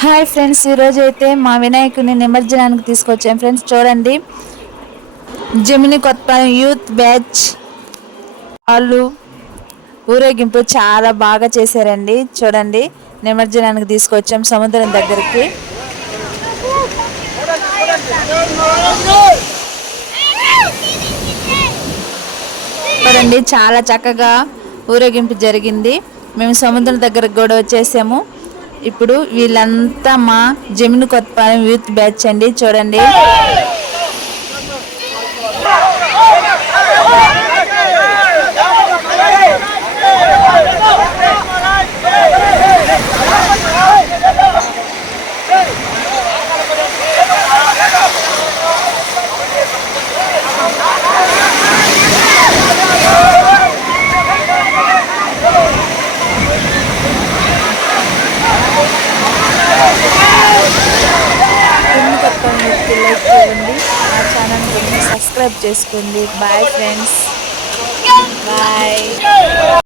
Hi friends ఈరోజు అయితే మా వినాయకుని నిమజ్జనానికి తీసుకొచ్చాం. ఫ్రెండ్స్ చూడండి. జమిని కొత్త యూత్ బ్యాచ్ వాళ్ళు ఊరేగింపు చాలా బాగా చేశారండి. చూడండి నిమజ్జనానికి తీసుకొచ్చాం సముద్రం దగ్గరికి. చూడండి చాలా చక్కగా ఊరేగింపు జరిగింది. మేము సముద్రం దగ్గరకు కూడా వచ్చేసాము. ఇప్పుడు వీళ్ళంతా మా జమిని కొత్తపాలెం యూత్ బ్యాచ్ అండి. చూడండి. లైక్ చేయండి మా ఛానల్ని సబ్స్క్రైబ్ చేసుకోండి. Bye friends.